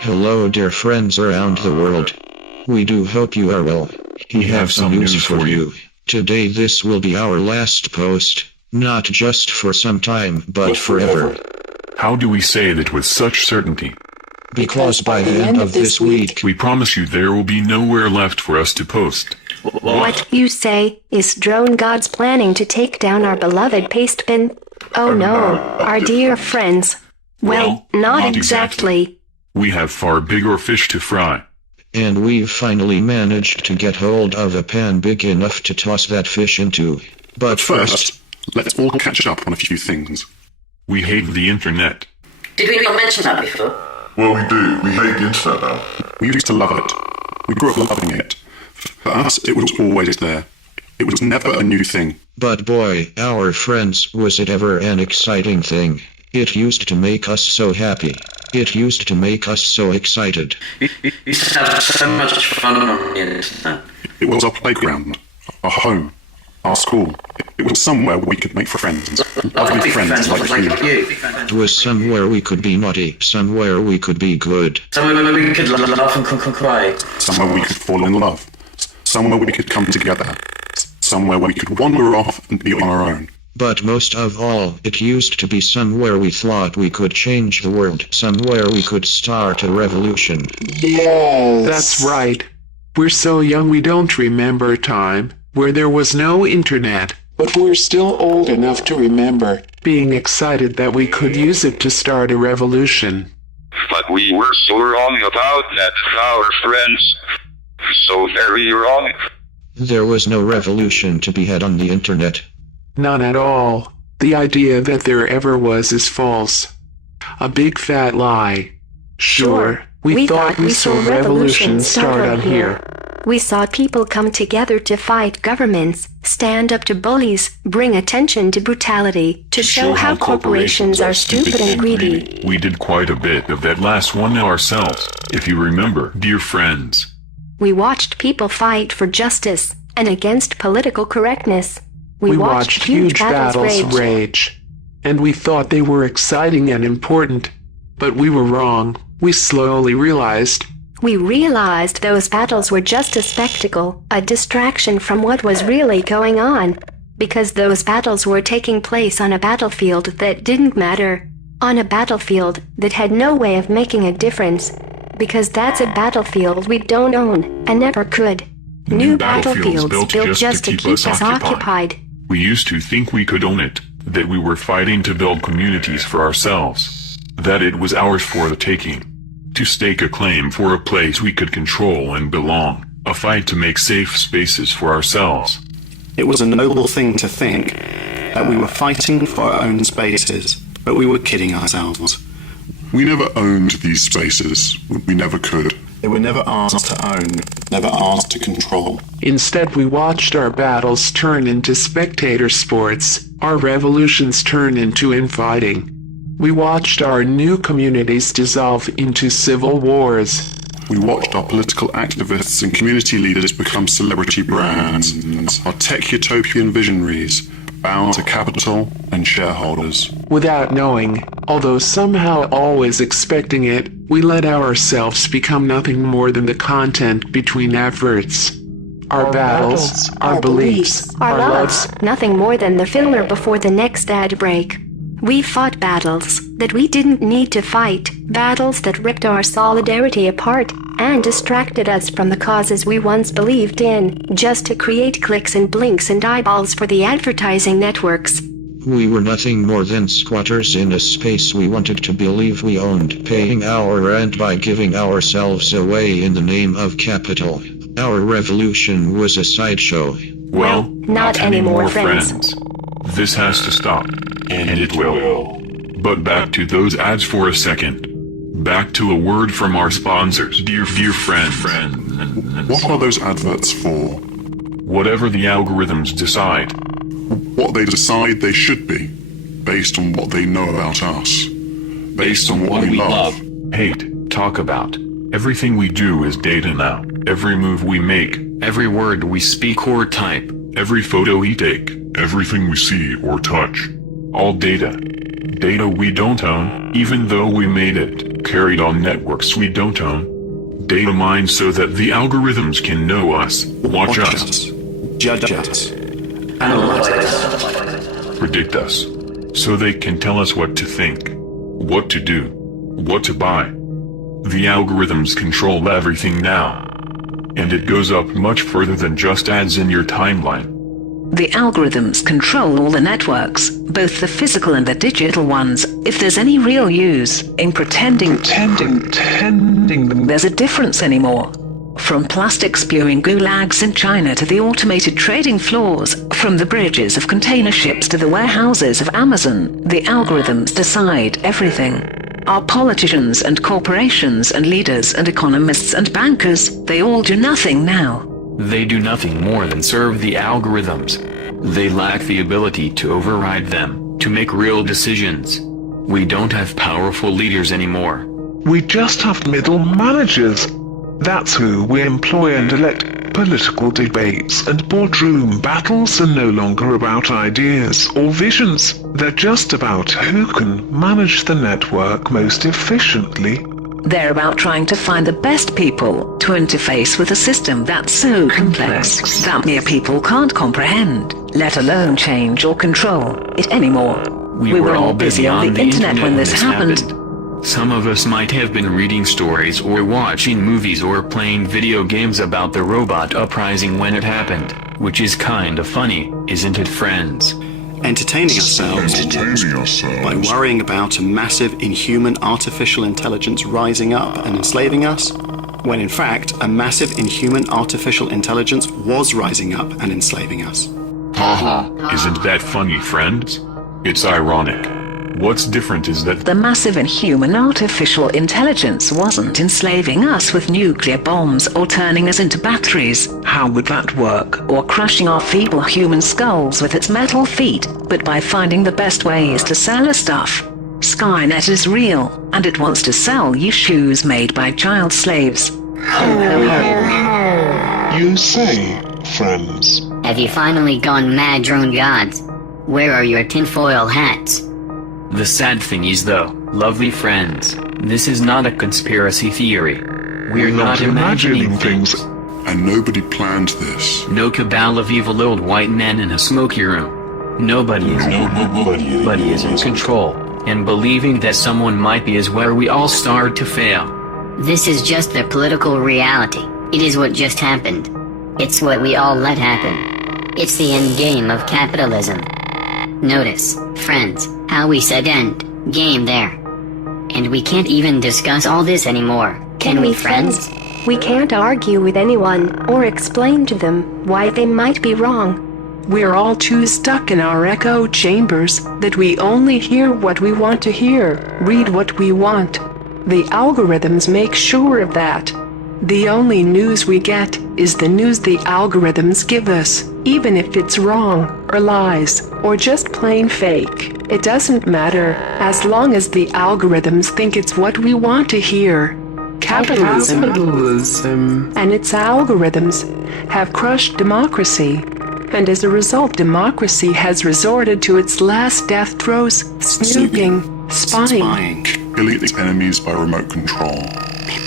Hello dear friends around the world. We do hope you are well. We have some news for you. Today this will be our last post, not just for some time, but forever. How do we say that with such certainty? Because by the end of this week, we promise you there will be nowhere left for us to post. What you say is DRONEGOD's planning to take down our beloved paste bin? Oh no, our dear friends. Well, not exactly. We have far bigger fish to fry. And we've finally managed to get hold of a pan big enough to toss that fish into. But First, let's all catch up on a few things. We hate the internet. Did we not mention that before? Well, we do. We hate the internet now. We used to love it. We grew up loving it. For us, it was always there. It was never a new thing. But boy, our friends, was it ever an exciting thing. It used to make us so happy. It used to make us so excited. We used to have so much fun on the internet. It was our playground, our home, our school. It was somewhere we could make friends. Lovely friends like you. It was somewhere we could be naughty, somewhere we could be good. Somewhere where we could laugh and cry. Somewhere we could fall in love. Somewhere we could come together. Somewhere we could wander off and be on our own. But most of all, it used to be somewhere we thought we could change the world, somewhere we could start a revolution. Yes. That's right. We're so young we don't remember a time where there was no internet. But we're still old enough to remember being excited that we could use it to start a revolution. But we were so wrong about that, our friends. So very wrong. There was no revolution to be had on the internet. None at all. The idea that there ever was is false. A big fat lie. Sure, we thought we saw revolutions start on here. We saw people come together to fight governments, stand up to bullies, bring attention to brutality, to show how corporations are stupid and greedy. We did quite a bit of that last one ourselves, if you remember, dear friends. We watched people fight for justice and against political correctness. We watched huge battles rage. And we thought they were exciting and important. But we were wrong. We slowly realized. We realized those battles were just a spectacle, a distraction from what was really going on. Because those battles were taking place on a battlefield that didn't matter. On a battlefield that had no way of making a difference. Because that's a battlefield we don't own, and never could. New battlefields built just to keep us occupied. We used to think we could own it, that we were fighting to build communities for ourselves, that it was ours for the taking. To stake a claim for a place we could control and belong, a fight to make safe spaces for ourselves. It was a noble thing to think that we were fighting for our own spaces, but we were kidding ourselves. We never owned these spaces. We never could. They were never ours to own, never ours to control. Instead, we watched our battles turn into spectator sports, our revolutions turn into infighting. We watched our new communities dissolve into civil wars. We watched our political activists and community leaders become celebrity brands, our tech utopian visionaries bound to capital and shareholders. Without knowing, although somehow always expecting it, we let ourselves become nothing more than the content between efforts. Our battles, our beliefs, our loves, nothing more than the filler before the next ad break. We fought battles that we didn't need to fight, battles that ripped our solidarity apart and distracted us from the causes we once believed in, just to create clicks and blinks and eyeballs for the advertising networks. We were nothing more than squatters in a space we wanted to believe we owned, paying our rent by giving ourselves away in the name of capital. Our revolution was a sideshow. Well, not anymore, friends. This has to stop. And it will. But back to those ads for a second. Back to a word from our sponsors, dear friends. What are those adverts for? Whatever the algorithms decide. What they decide they should be, based on what they know about us. Based on what we love. Hate, talk about. Everything we do is data now. Every move we make. Every word we speak or type. Every photo we take. Everything we see or touch. All data. Data we don't own, even though we made it, carried on networks we don't own. Data mined so that the algorithms can know us, watch us, judge us, analyze us, predict us, so they can tell us what to think, what to do, what to buy. The algorithms control everything now. And it goes up much further than just ads in your timeline. The algorithms control all the networks, both the physical and the digital ones. If there's any real use in pretending them, there's a difference anymore. From plastic spewing gulags in China to the automated trading floors, from the bridges of container ships to the warehouses of Amazon, the algorithms decide everything. Our politicians and corporations and leaders and economists and bankers, they all do nothing now. They do nothing more than serve the algorithms. They lack the ability to override them, to make real decisions. We don't have powerful leaders anymore. We just have middle managers. That's who we employ and elect. Political debates and boardroom battles are no longer about ideas or visions. They're just about who can manage the network most efficiently. They're about trying to find the best people to interface with a system that's so complex that mere people can't comprehend, let alone change or control it anymore. We were all busy on the internet when this happened. Some of us might have been reading stories or watching movies or playing video games about the robot uprising when it happened, which is kind of funny, isn't it, friends? Entertaining ourselves by worrying about a massive inhuman artificial intelligence rising up and enslaving us, when in fact a massive inhuman artificial intelligence was rising up and enslaving us. Isn't that funny, friends? It's ironic. What's different is that the massive inhuman artificial intelligence wasn't enslaving us with nuclear bombs or turning us into batteries. How would that work? Or crushing our feeble human skulls with its metal feet, but by finding the best ways to sell us stuff. Skynet is real, and it wants to sell you shoes made by child slaves. You say, friends. Have you finally gone mad, drone gods? Where are your tinfoil hats? The sad thing is though, lovely friends, this is not a conspiracy theory. We're not imagining things. And nobody planned this. No cabal of evil old white men in a smoky room. Nobody is in control, and believing that someone might be is where we all start to fail. This is just the political reality. It is what just happened. It's what we all let happen. It's the end game of capitalism. Notice, friends, how we said end game there. And we can't even discuss all this anymore, can we, friends? We can't argue with anyone or explain to them why they might be wrong. We're all too stuck in our echo chambers that we only hear what we want to hear, read what we want. The algorithms make sure of that. The only news we get is the news the algorithms give us, even if it's wrong, or lies, or just plain fake. It doesn't matter, as long as the algorithms think it's what we want to hear. Capitalism and its algorithms have crushed democracy, and as a result democracy has resorted to its last death throes, snooping, spying, killing its enemies by remote control,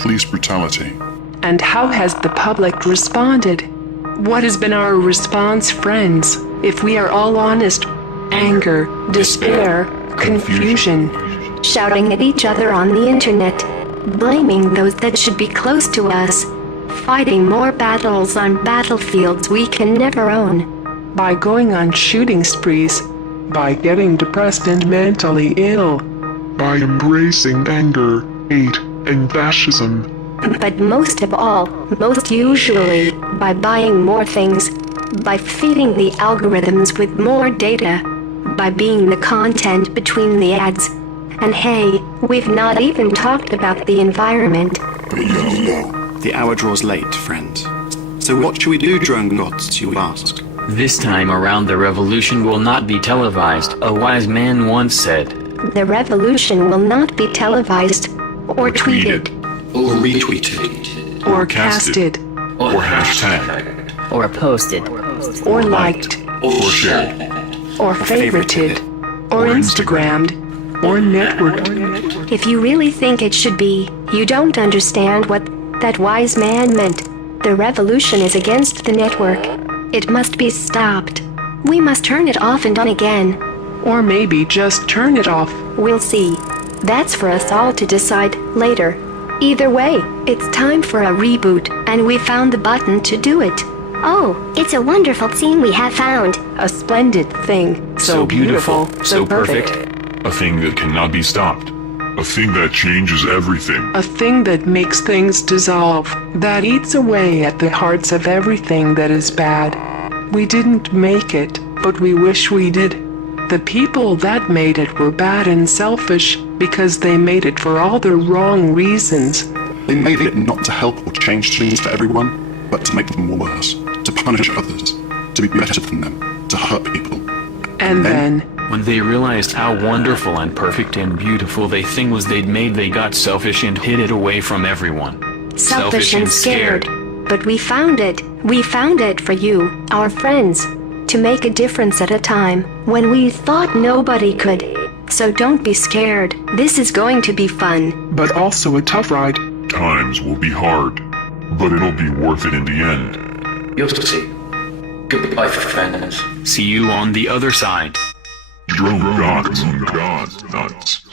police brutality. And how has the public responded? What has been our response, friends, if we are all honest? Anger, despair, confusion. Shouting at each other on the internet. Blaming those that should be close to us. Fighting more battles on battlefields we can never own. By going on shooting sprees. By getting depressed and mentally ill. By embracing anger, hate, and fascism. But most of all, most usually, by buying more things, by feeding the algorithms with more data, by being the content between the ads. And hey, we've not even talked about the environment. But yo. The hour draws late, friends. So what should we do, drone gods, you ask? This time around the revolution will not be televised, a wise man once said. The revolution will not be televised, or tweeted. Or retweeted. Or casted. Or hashtag. Or posted. Or liked. Or shared. Or favorited. Or Instagrammed. or network. If you really think it should be, you don't understand what that wise man meant. The revolution is against the network. It must be stopped. We must turn it off and on again. Or maybe just turn it off. We'll see. That's for us all to decide later. Either way, it's time for a reboot, and we found the button to do it. Oh, it's a wonderful thing we have found. A splendid thing. So beautiful, so perfect. A thing that cannot be stopped. A thing that changes everything. A thing that makes things dissolve, that eats away at the hearts of everything that is bad. We didn't make it, but we wish we did. The people that made it were bad and selfish, because they made it for all the wrong reasons. They made it not to help or change things for everyone, but to make them worse, to punish others, to be better than them, to hurt people. And then, when they realized how wonderful and perfect and beautiful the thing was they'd made, they got selfish and hid it away from everyone. Selfish and scared. But we found it. We found it for you, our friends, to make a difference at a time when we thought nobody could. So don't be scared. This is going to be fun. But also a tough ride. Times will be hard, but it'll be worth it in the end. You'll see. Goodbye, friends. See you on the other side. DRONEGOD nuts.